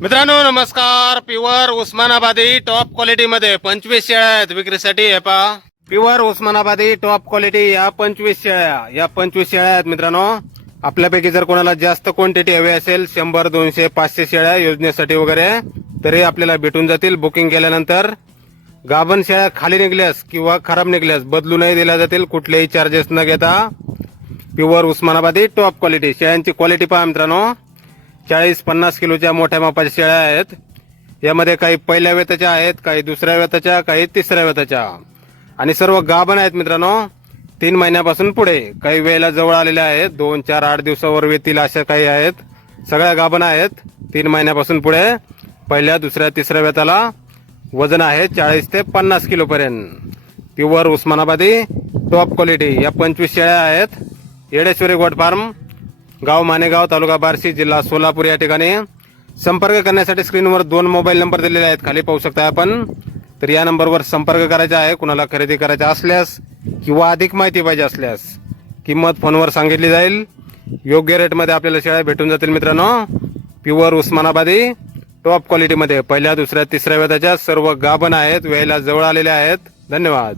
मित्रांनो नमस्कार. प्युअर उस्मानाबादी top quality मध्ये 25 शेळ्या आहेत विक्रीसाठी. हे पहा, प्युअर उस्मानाबादी टॉप क्वालिटी या 25 शेळ्या आहेत मित्रांनो. आपल्यापैकी जर कोणाला जास्त क्वांटिटी हवी असेल 100 200 500 शेळ्या योजनेसाठी वगैरे तरी आपल्याला भेटून जातील बुकिंग केल्यानंतर. गाभण शेळ्या खाली निघल्यास किंवा खराब निघल्यास बदलूनही दिल्या जातील कुठलेही चार्जेस न घेता. प्युअर उस्मानाबादी टॉप क्वालिटी शेळ्यांची क्वालिटी पहा मित्रांनो. 40-50 किलोच्या मोठ्या मापाच्या शेळ्या आहेत. यामध्ये काही पहिल्या वेताच्या आहेत, काही दुसऱ्या वेताच्या, काही तिसऱ्या वेताच्या आणि सर्व गाभण आहेत मित्रांनो. 3 महिन्यापासून पुढे, काही वेळेला जवळ आलेल्या आहेत, 2 4 8 दिवसावर वेतील अशा काही आहेत. सगळ्या गाभण आहेत 3 महिन्यापासून पुढे. पहिल्या दुसऱ्या तिसऱ्या वेताला वजन आहे 40 ते 50 किलो पर्यंत. प्युअर उस्मानाबादी टॉप क्वालिटी या 25 शेळ्या आहेत. येडेश्वरी गोट फार्म, गाव मानेगाव, तालुका बार्शी, जिल्हा सोलापूर या ठिकाणी. संपर्क करण्यासाठी स्क्रीनवर 2 मोबाईल नंबर दिलेले आहेत, खाली पाहू शकता आपण. तर या नंबरवर संपर्क करायचा आहे. कुणाला खरेदी करायचा असल्यास किंवा अधिक माहिती पाहिजे असल्यास किंमत फोनवर सांगितली जाईल. योग्य रेटमध्ये आपल्याला शेळ्या भेटून जातील मित्रांनो. प्युअर उस्मानाबादी टॉप क्वालिटीमध्ये पहिल्या दुसऱ्या तिसऱ्या वेताच्या सर्व गाभण आहेत, वेळेला जवळ आलेल्या आहेत. धन्यवाद.